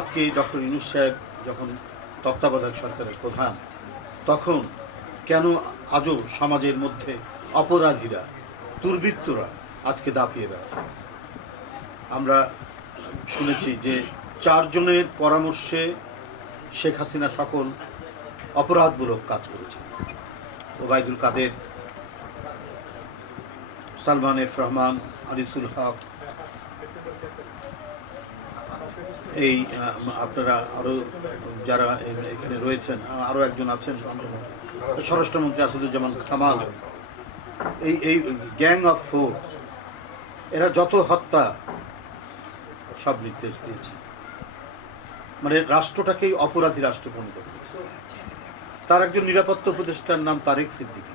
আজকে ডক্টর ইউনুস সাহেব যখন তত্ত্বাবধায়ক সরকারের প্রধান, তখন কেন আজও সমাজের মধ্যে অপরাধীরা, দুর্বৃত্তরা আজকে দাপিয়ে বেড়াচ্ছে? আমরা শুনেছি যে চারজনের পরামর্শে শেখ হাসিনা সকল অপরাধমূলক কাজ করেছে ওবায়দুল কাদের, সালমান এফ রহমান, আনিসুল হক এই আপনারা আরও যারা এখানে রয়েছেন আরও একজন আছেন, স্বরাষ্ট্রমন্ত্রী আসাদুজ্জামান কামাল। এই এই গ্যাং অফ ফোর, এরা যত হত্যা, সব নির্দেশ দিয়েছে। মানে রাষ্ট্রটাকেই অপরাধী রাষ্ট্র করেছে। তার একজন নিরাপত্তা উপদেষ্টার নাম তারেক সিদ্দিকী।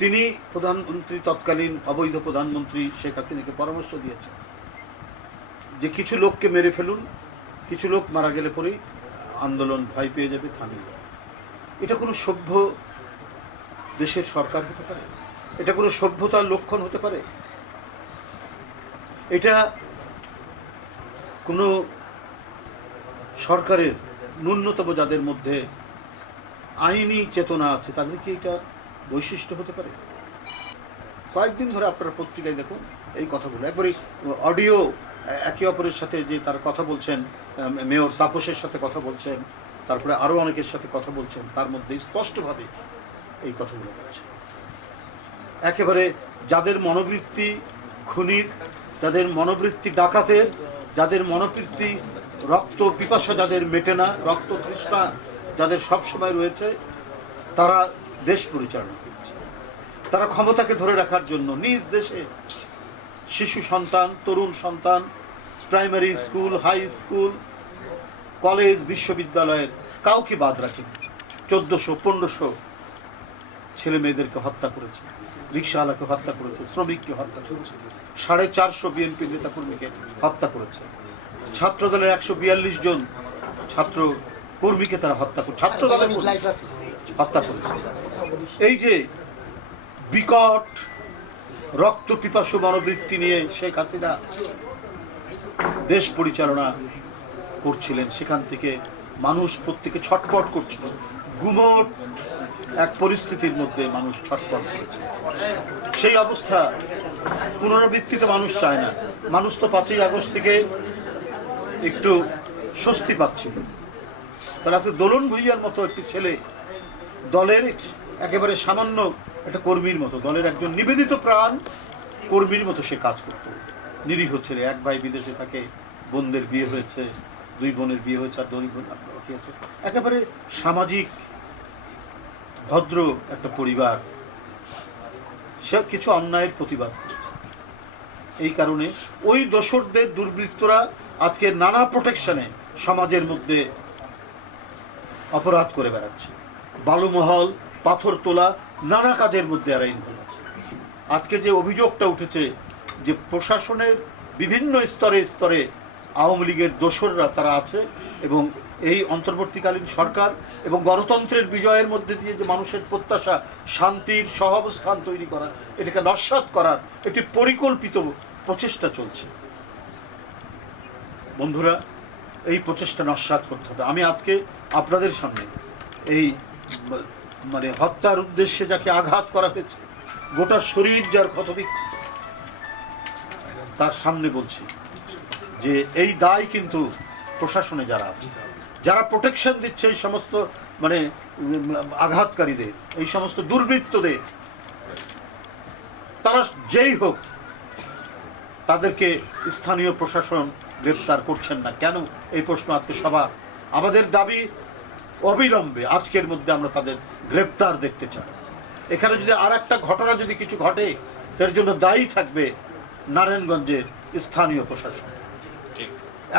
তিনি প্রধানমন্ত্রী, তৎকালীন অবৈধ প্রধানমন্ত্রী শেখ হাসিনাকে পরামর্শ দিয়েছেন। যে কিছু লোককে মেরে ফেলুন, কিছু লোক মারা গেলে পরেই আন্দোলন ভয় পেয়ে যাবে, থামিয়ে যাবে। এটা কোনো সভ্য দেশের সরকার হতে পারে? এটা কোনো সভ্যতার লক্ষণ হতে পারে? এটা কোনো সরকারের ন্যূনতম যাদের মধ্যে আইনি চেতনা আছে, তাদের কি এটা বৈশিষ্ট্য হতে পারে? কয়েকদিন ধরে আপনারা পত্রিকায় দেখুন এই কথাগুলো। একবারে অডিও একে অপরের সাথে যে তার কথা বলছেন মেয়র তাপসের সাথে কথা বলছেন, তারপরে আরও অনেকের সাথে কথা বলছেন, তার মধ্যে স্পষ্টভাবে এই কথাগুলো বলছেন। একেবারে যাদের মনোবৃত্তি খুনির, যাদের মনোবৃত্তি ডাকাতের, যাদের মনোবৃত্তি রক্ত পিপাসা যাদের মেটে না, রক্ত তৃষ্ণা যাদের সবসময় রয়েছে, তারা দেশ পরিচালনা করছে। তারা ক্ষমতাকে ধরে রাখার জন্য নিজ দেশে শিশু সন্তান তরুণ সন্তান primary school high school college বিশ্ববিদ্যালয়ের কাউকে বাদ রাখেনি। চোদ্দোশো পনেরোশো ছেলে মেয়েদেরকে হত্যা করেছে রিক্সাওয়ালাকে হত্যা করেছে শ্রমিককে হত্যা করেছে সাড়ে চারশো বিএনপি নেতাকর্মীকে হত্যা করেছে। ছাত্র দলের একশো বিয়াল্লিশ জন ছাত্র কর্মীকে তারা হত্যা করে ছাত্র দলের হত্যা করেছে। এই যে বিকট রক্ত পিপাসু মনোবৃত্তি নিয়ে শেখ হাসিনা দেশ পরিচালনা করছিলেন। সেখান থেকে মানুষ প্রত্যেকে ছটপট করছিল। গুমট এক পরিস্থিতির মধ্যে মানুষ ছটপট করেছে। সেই অবস্থা পুনরাবৃত্তিতে মানুষ চায় না। মানুষ তো পাঁচই আগস্ট থেকে একটু স্বস্তি পাচ্ছিল। তাহলে আজকে দোলন ভুইয়ার মতো একটি ছেলে দলের একেবারে সামান্য একটা কর্মীর মতো, দলের একজন নিবেদিত প্রাণ, কর্মীর মতো সে কাজ করত। নিরীহ ছেলে, এক ভাই বিদেশে থাকে, বোনদের বিয়ে হয়েছে, দুই বোনের বিয়ে হয়েছে, আর দুই বোন একেবারে সামাজিক, ভদ্র একটা পরিবার। সে কিছু অন্যায়ের প্রতিবাদ করেছে। এই কারণে ওই দোসরদের দুর্বৃত্তরা আজকে নানা প্রোটেকশনে সমাজের মধ্যে অপরাধ করে বেড়াচ্ছে। বালুমহল পাথর তোলা, নানা কাজের মধ্যে এরা ইনভলভ আছে। আজকে যে অভিযোগটা উঠেছে যে প্রশাসনের বিভিন্ন স্তরে স্তরে আওয়ামী লীগের দোসররা তারা আছে এবং এই অন্তর্বর্তীকালীন সরকার এবং গণতন্ত্রের বিজয়ের মধ্যে দিয়ে যে মানুষের প্রত্যাশা, শান্তির সহাবস্থান তৈরি করা, এটাকে নস্বাত করার একটি পরিকল্পিত প্রচেষ্টা চলছে। বন্ধুরা, এই প্রচেষ্টা নস্বাত করতে হবে। আমি আজকে আপনাদের সামনে এই মানে হত্যার উদ্দেশ্যে যাকে আঘাত করা হয়েছে, গোটা শরীর যার ক্ষতবিক্ষত তার সামনে বলছি যে এই দায় কিন্তু প্রশাসনে যারা আছে, যারা প্রোটেকশন দিচ্ছে এই সমস্ত মানে আঘাতকারীদের, এই সমস্ত দুর্বৃত্তদের, তারা যেই হোক, তাদেরকে স্থানীয় প্রশাসন গ্রেপ্তার করছেন না। কেন? এই প্রশ্ন আজকে সবার। আমাদের দাবি অবিলম্বে আজকের মধ্যে আমরা তাদের গ্রেপ্তার দেখতে চাই। এখানে যদি আর একটা ঘটনা যদি কিছু ঘটে তার জন্য দায়ী থাকবে নারায়ণগঞ্জের স্থানীয় প্রশাসন।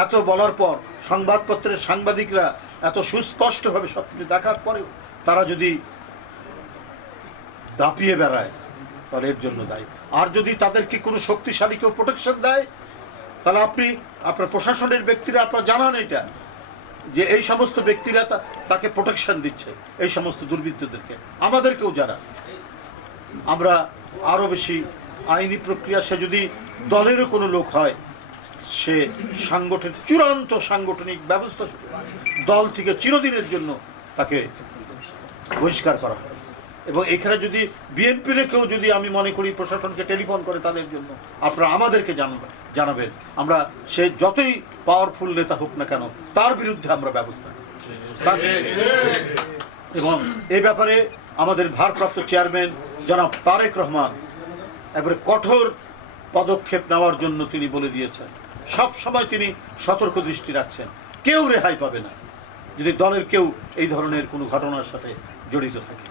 এত বলার পর সংবাদপত্রের সাংবাদিকরা এত সুস্পষ্টভাবে সব কিছু দেখার পরেও তারা যদি দাপিয়ে বেড়ায় তাহলে এর জন্য দায়ী। আর যদি তাদেরকে কোনো শক্তিশালী কেউ প্রোটেকশন দেয় তাহলে আপনি আপনার প্রশাসনের ব্যক্তিরা আপনার জানান এটা। যে এই সমস্ত ব্যক্তিরা তাকে প্রোটেকশন দিচ্ছে, এই সমস্ত দুর্বৃত্তদেরকে। আমাদেরকেও যারা। আমরা আরও বেশি আইনি প্রক্রিয়া, সে যদি দলেরও কোনো লোক হয়, সে সাংগঠনিক, চূড়ান্ত সাংগঠনিক ব্যবস্থা, দল থেকে চিরদিনের জন্য তাকে বহিষ্কার করা হয়। এবং এখানে যদি বিএনপির কেউ যদি আমি মনে করি প্রশাসনকে টেলিফোন করে তাদের জন্য, আপনারা আমাদেরকে জানাবেন। জানাবেন। আমরা সে যতই পাওয়ারফুল নেতা হোক না কেন তার বিরুদ্ধে আমরা ব্যবস্থা এবং এই ব্যাপারে আমাদের ভারপ্রাপ্ত চেয়ারম্যান জনাব তারেক রহমান একবারে কঠোর পদক্ষেপ নেওয়ার জন্য তিনি বলে দিয়েছেন। সব সময় তিনি সতর্ক দৃষ্টি রাখছেন। কেউ রেহাই পাবে না। যদি দলের কেউ এই ধরনের কোনো ঘটনার সাথে জড়িত থাকে।